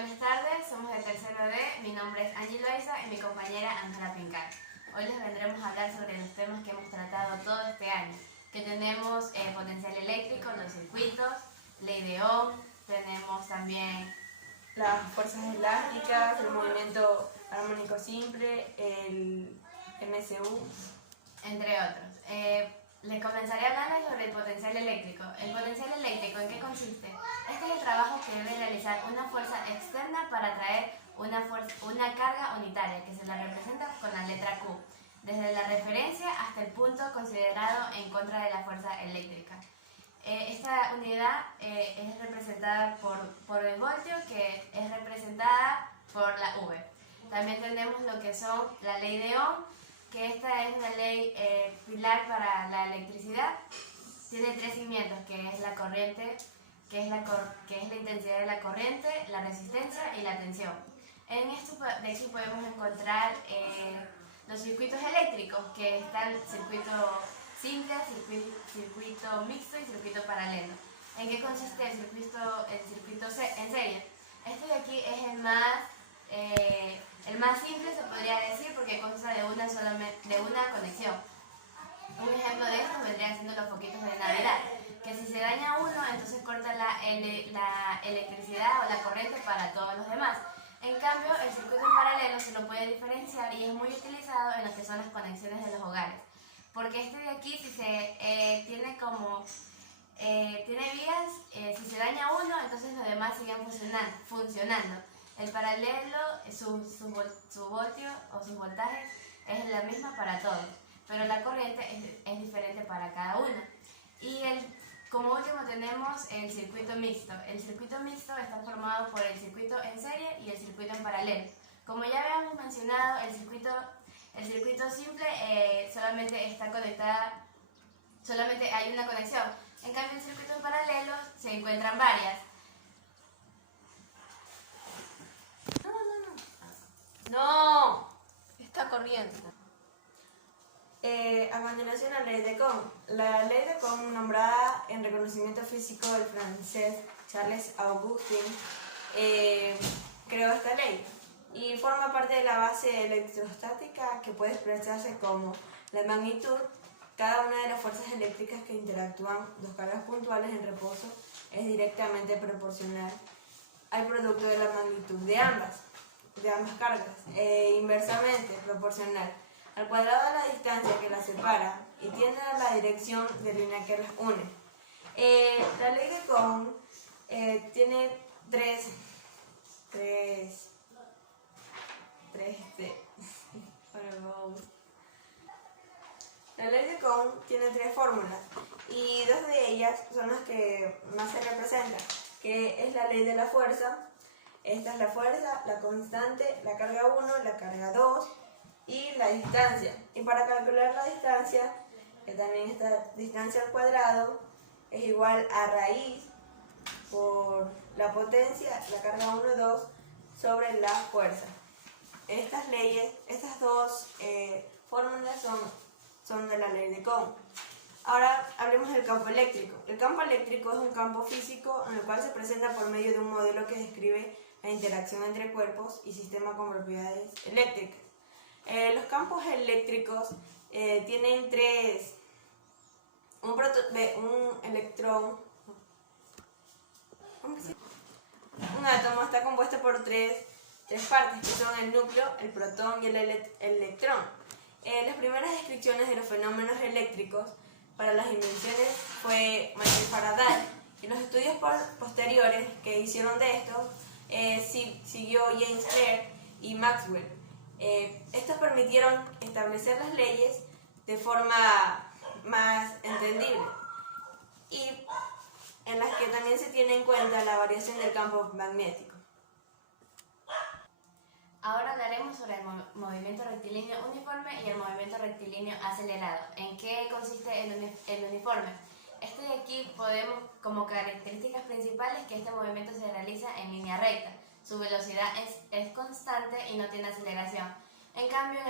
Buenas tardes, somos de tercero D, mi nombre es Angie Loaiza y mi compañera Ángela Pincar. Hoy les vendremos a hablar sobre los temas que hemos tratado todo este año, que tenemos potencial eléctrico, los circuitos, ley de Ohm, tenemos también las fuerzas elásticas, el movimiento armónico simple, el MSU, entre otros. Les comenzaré hablando sobre el potencial eléctrico. ¿El potencial eléctrico en qué consiste? Este es el trabajo que debe realizar una fuerza externa para atraer una carga unitaria, que se la representa con la letra Q, desde la referencia hasta el punto considerado en contra de la fuerza eléctrica. Esta unidad es representada por el voltio, que es representada por la V. También tenemos lo que son la ley de Ohm, que esta es una ley pilar para la electricidad. Tiene tres cimientos, que es la corriente, que es la intensidad de la corriente, la resistencia y la tensión. En esto de aquí podemos encontrar los circuitos eléctricos, que están circuito simple, circuito mixto y circuito paralelo. ¿En qué consiste el circuito en serie? Este de aquí es el más simple, se podría decir, porque consta de una conexión. Un ejemplo de esto vendrían siendo los foquitos de Navidad, que si se daña uno, entonces corta la electricidad o la corriente para todos los demás. En cambio, el circuito en paralelo se lo puede diferenciar y es muy utilizado en lo que son las conexiones de los hogares. Porque este de aquí, si tiene vías, si se daña uno, entonces los demás siguen funcionando. El paralelo, su voltio o sus voltajes es la misma para todos, pero la corriente es diferente para cada uno. Y como último tenemos el circuito mixto. El circuito mixto está formado por el circuito en serie y el circuito en paralelo. Como ya habíamos mencionado, el circuito simple solamente hay una conexión. En cambio, el circuito en paralelo se encuentran varias. ¡No! Está corriendo. A continuación, la ley de Cohn. La ley de Cohn, nombrada en reconocimiento físico del francés Charles Augustin, creó esta ley y forma parte de la base electrostática, que puede expresarse como la magnitud. Cada una de las fuerzas eléctricas que interactúan dos cargas puntuales en reposo es directamente proporcional al producto de la magnitud de ambas cargas, inversamente proporcional al cuadrado de la distancia que las separa y tiende a la dirección de línea que las une. La ley de Cohn tiene tres La ley de Cohn tiene tres fórmulas y dos de ellas son las que más se representan, que es la ley de la fuerza. Esta es la fuerza, la constante, la carga 1, la carga 2 y la distancia. Y para calcular la distancia, que también esta distancia al cuadrado es igual a raíz por la potencia, la carga 1, 2, sobre la fuerza. Estas dos fórmulas son de la ley de Cohn. Ahora hablemos del campo eléctrico. El campo eléctrico es un campo físico en el cual se presenta por medio de un modelo que describe la interacción entre cuerpos y sistemas con propiedades eléctricas. Los campos eléctricos tienen un electrón. Un átomo está compuesto por tres partes, que son el núcleo, el protón y el electrón. Las primeras descripciones de los fenómenos eléctricos para las invenciones fue Michael Faraday, y los estudios posteriores que hicieron de esto siguió James Clerk y Maxwell. Estos permitieron establecer las leyes de forma más entendible y en las que también se tiene en cuenta la variación del campo magnético. Ahora hablaremos sobre el movimiento rectilíneo uniforme y el movimiento rectilíneo acelerado. ¿En qué consiste el uniforme? Este de aquí podemos, como características principales, que este movimiento se realiza en línea recta. Su velocidad es constante y no tiene aceleración. En cambio, en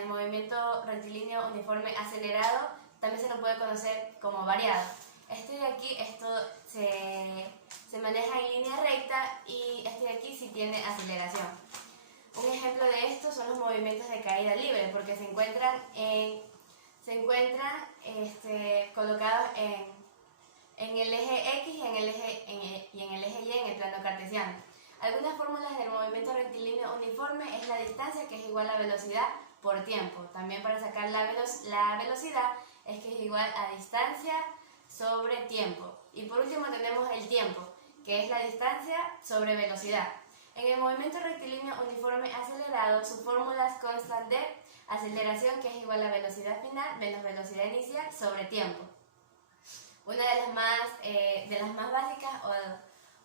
el movimiento rectilíneo uniforme acelerado, también se lo puede conocer como variado. Este de aquí se maneja en línea recta y si tiene aceleración. Un ejemplo de esto son los movimientos de caída libre, porque se encuentran colocados en el eje X y en el eje Y en el plano cartesiano. Algunas fórmulas del movimiento rectilíneo uniforme es la distancia, que es igual a velocidad por tiempo. También para sacar la velocidad es que es igual a distancia sobre tiempo. Y por último tenemos el tiempo, que es la distancia sobre velocidad. En el movimiento rectilíneo uniforme acelerado, su fórmula consta de aceleración, que es igual a velocidad final menos velocidad inicial sobre tiempo. Una de las más básicas o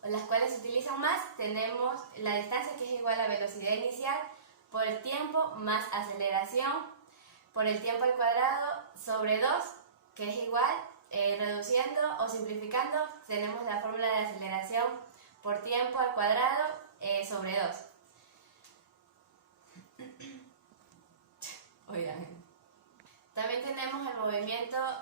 las cuales se utilizan más, tenemos la distancia, que es igual a velocidad inicial por el tiempo más aceleración por el tiempo al cuadrado sobre 2, que es igual, reduciendo o simplificando, tenemos la fórmula de aceleración por tiempo al cuadrado sobre 2. Oigan. También tenemos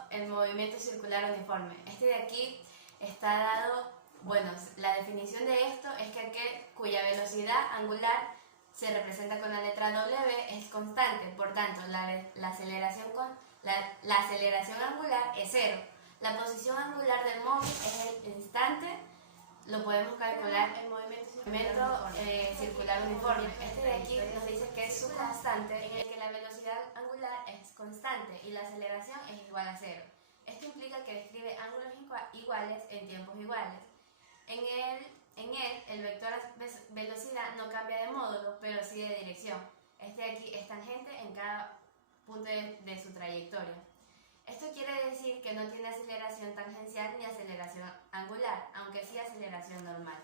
el movimiento circular uniforme. Este de aquí está dado, bueno, la definición de esto es que aquel cuya velocidad angular se representa con la letra W es constante, por tanto la aceleración angular es 0. La posición angular del móvil es el instante, lo podemos calcular en movimiento circular uniforme. Este de aquí nos dice que es su constante, en el que la velocidad angular es constante y la aceleración es igual a 0. Esto implica que describe ángulos iguales en tiempos iguales. En él, el vector velocidad no cambia de módulo, pero sí de dirección. Este de aquí es tangente en cada punto de su trayectoria. Esto quiere decir que no tiene aceleración tangencial ni aceleración angular, aunque sí aceleración normal.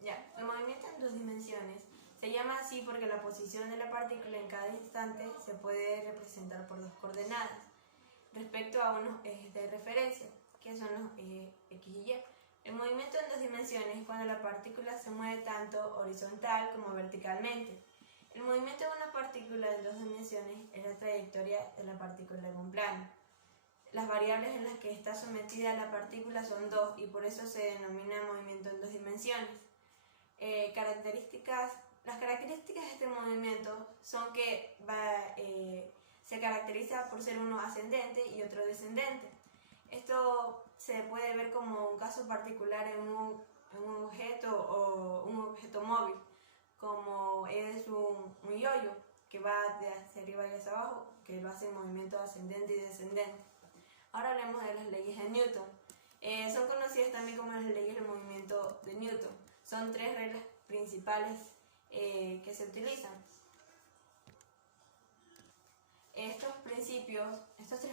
Ya, el movimiento en 2 dimensiones se llama así porque la posición de la partícula en cada instante se puede representar por 2 coordenadas respecto a unos ejes de referencia, que son los ejes X y Y. El movimiento en 2 dimensiones es cuando la partícula se mueve tanto horizontal como verticalmente. El movimiento de una partícula en 2 dimensiones es la trayectoria de la partícula en un plano. Las variables en las que está sometida la partícula son 2 y por eso se denomina movimiento en 2 dimensiones. Las características de este movimiento son que se caracteriza por ser uno ascendente y otro descendente. Esto se puede ver como un caso particular en un objeto o un objeto móvil, como es un yo-yo que va de hacia arriba y hacia abajo, que lo hace en movimiento ascendente y descendente. Ahora hablemos de las leyes de Newton. Son conocidas también como las leyes del movimiento de Newton. Son 3 reglas principales que se utilizan. Estos 3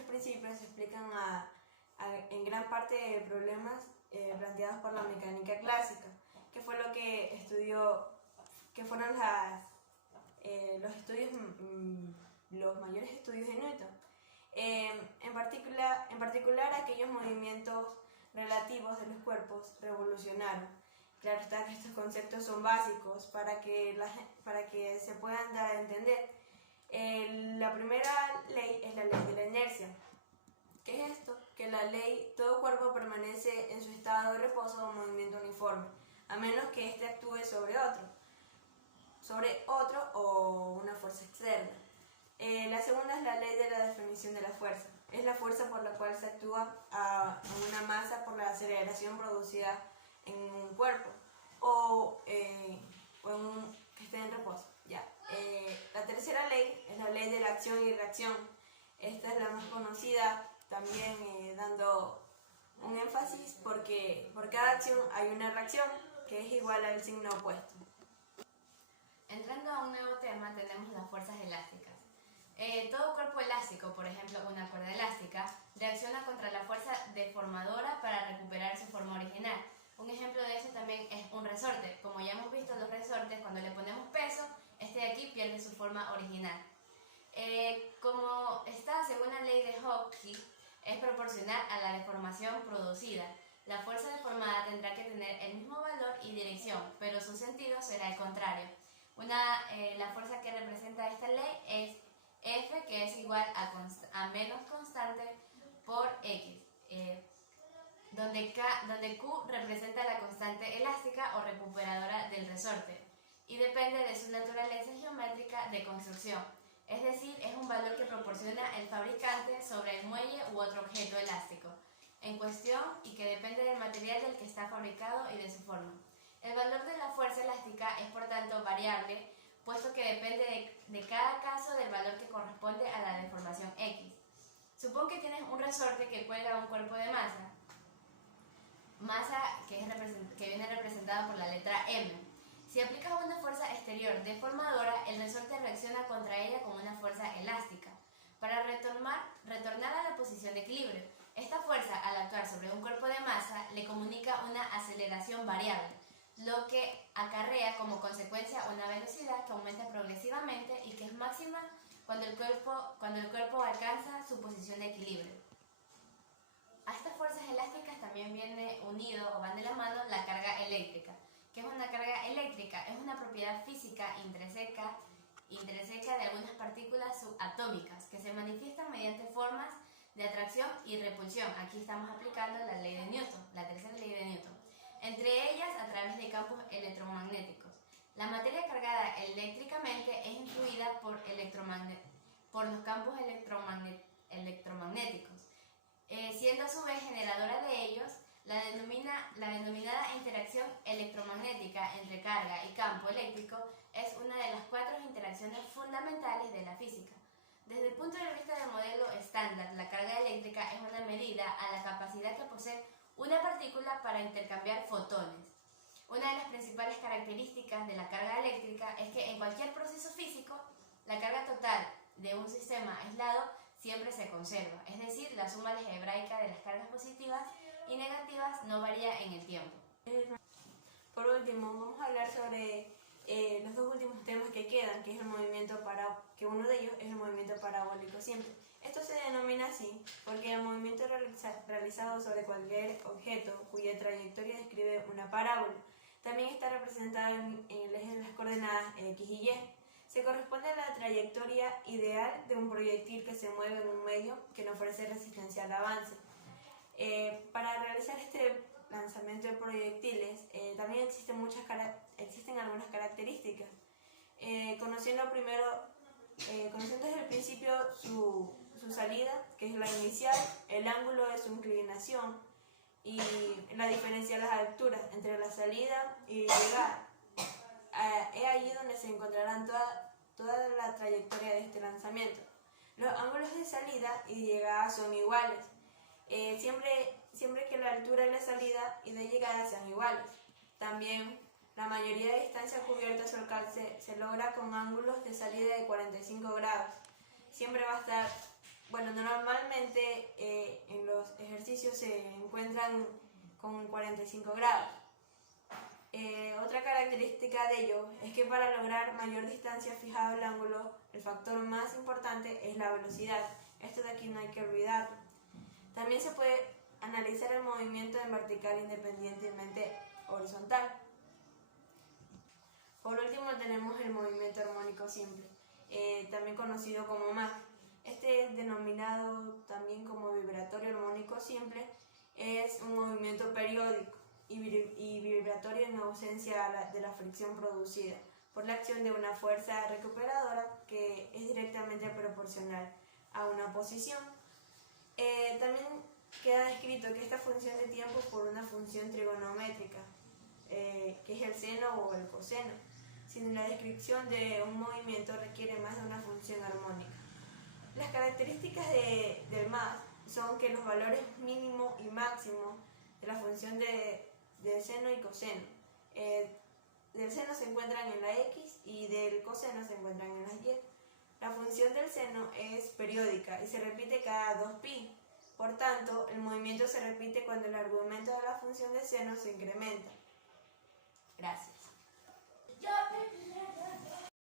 principios se explican en gran parte de problemas planteados por la mecánica clásica, que fue lo que estudió, que fueron los mayores estudios de Newton. En particular aquellos movimientos relativos de los cuerpos revolucionaron. Claro está que estos conceptos son básicos para que se puedan dar a entender. La primera ley es la ley de la inercia. ¿Qué es esto? Que la ley, todo cuerpo permanece en su estado de reposo o movimiento uniforme, a menos que éste actúe sobre otro o una fuerza externa. La segunda es la ley de la definición de la fuerza. Es la fuerza por la cual se actúa a una masa por la aceleración producida en un cuerpo o que esté en reposo. La tercera ley es la ley de la acción y reacción. Esta es la más conocida, también dando un énfasis porque por cada acción hay una reacción que es igual al signo opuesto. Entrando a un nuevo tema, tenemos las fuerzas elásticas. Todo cuerpo elástico, por ejemplo una cuerda elástica, reacciona contra la fuerza deformadora para recuperar su forma original. Un ejemplo de eso también es un resorte. Como ya hemos visto, los resortes, cuando le ponemos peso, este de aquí pierde su forma original. Como está según la ley de Hooke, es proporcional a la deformación producida. La fuerza deformada tendrá que tener el mismo valor y dirección, pero su sentido será el contrario. La fuerza que representa esta ley es F, que es igual a menos constante por X, donde Q representa la constante elástica o recuperadora del resorte y depende de su naturaleza geométrica de construcción, es decir, es un valor que proporciona el fabricante sobre el muelle u otro objeto elástico en cuestión y que depende del material del que está fabricado y de su forma. El valor de la fuerza elástica es por tanto variable, puesto que depende de cada caso del valor que corresponde a la deformación X. Supón que tienes un resorte que cuelga un cuerpo de masa que viene representada por la letra M. Si aplicas una fuerza exterior deformadora, el resorte reacciona contra ella con una fuerza elástica para retornar a la posición de equilibrio. Esta fuerza, al actuar sobre un cuerpo de masa, le comunica una aceleración variable, lo que acarrea como consecuencia una velocidad que aumenta progresivamente y que es máxima cuando el cuerpo alcanza su posición de equilibrio. A estas fuerzas elásticas también viene unido o van de la mano la carga eléctrica. ¿Qué es una carga eléctrica? Es una propiedad física intrínseca de algunas partículas subatómicas que se manifiestan mediante formas de atracción y repulsión. Aquí estamos aplicando la ley de Newton, la tercera ley de Newton. Entre ellas a través de campos electromagnéticos. La materia cargada eléctricamente es influida por los campos electromagnéticos, siendo a su vez generadora de ellos. La denominada interacción electromagnética entre carga y campo eléctrico es una de las 4 interacciones fundamentales de la física. Desde el punto de vista del modelo estándar, la carga eléctrica es una medida a la capacidad que posee una partícula para intercambiar fotones. Una de las principales características de la carga eléctrica es que en cualquier proceso físico, la carga total de un sistema aislado siempre se conserva, es decir, la suma algebraica de las cargas positivas y negativas no varía en el tiempo. Por último, vamos a hablar sobre los dos últimos temas que quedan, que uno de ellos es el movimiento parabólico simple. Esto se denomina así porque el movimiento realizado sobre cualquier objeto cuya trayectoria describe una parábola también está representada en el eje de las coordenadas X y Y. Se corresponde a la trayectoria ideal de un proyectil que se mueve en un medio que no ofrece resistencia al avance. Para realizar este lanzamiento de proyectiles también existen algunas características. Conociendo desde el principio su salida, que es la inicial, el ángulo de su inclinación y la diferencia de las alturas entre la salida y llegada. Es allí donde se encontrarán toda la trayectoria de este lanzamiento. Los ángulos de salida y llegada son iguales, siempre que la altura de la salida y de llegada sean iguales. También la mayoría de distancia cubierta a su alcance se logra con ángulos de salida de 45 grados. Siempre va a estar, normalmente en los ejercicios se encuentran con 45 grados. Otra característica de ello es que para lograr mayor distancia fijado el ángulo, el factor más importante es la velocidad. Esto de aquí no hay que olvidarlo. También se puede analizar el movimiento en vertical independientemente horizontal. Por último tenemos el movimiento armónico simple, también conocido como Mach. Este es denominado también como vibratorio armónico simple. Es un movimiento periódico y vibratorio en ausencia de la fricción producida por la acción de una fuerza recuperadora que es directamente proporcional a una posición. También queda descrito que esta función de tiempo por una función trigonométrica, que es el seno o el coseno. Sin la descripción de un movimiento requiere más de una función armónica. Las características del Mach son que los valores mínimo y máximo de la función de seno y coseno del seno se encuentran en la X y del coseno se encuentran en las Y. La función del seno es periódica y se repite cada 2π. Por tanto, el movimiento se repite cuando el argumento de la función de seno se incrementa. Gracias.